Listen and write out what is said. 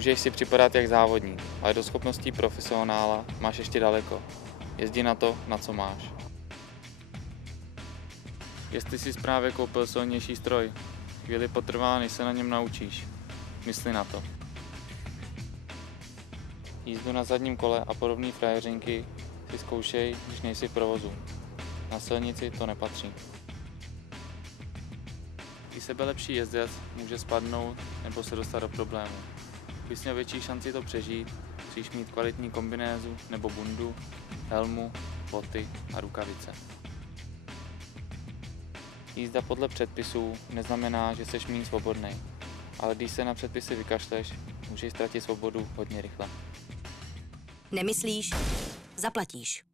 Můžeš si připadat jak závodník, ale do schopností profesionála máš ještě daleko. Jezdi na to, na co máš. Jestli si právě koupil silnější stroj, chvíli potrvá, než se na něm naučíš. Mysli na to. Jízdu na zadním kole a podobné frajeřinky si zkoušej, když nejsi v provozu. Na silnici to nepatří. I sebelepší jezdec může spadnout nebo se dostat do problému. Abys měl větší šanci to přežít, musíš mít kvalitní kombinézu nebo bundu, helmu, boty a rukavice. Jízda podle předpisů neznamená, že jsi méně svobodný, ale když se na předpisy vykašleš, můžeš ztratit svobodu hodně rychle. Nemyslíš? Zaplatíš.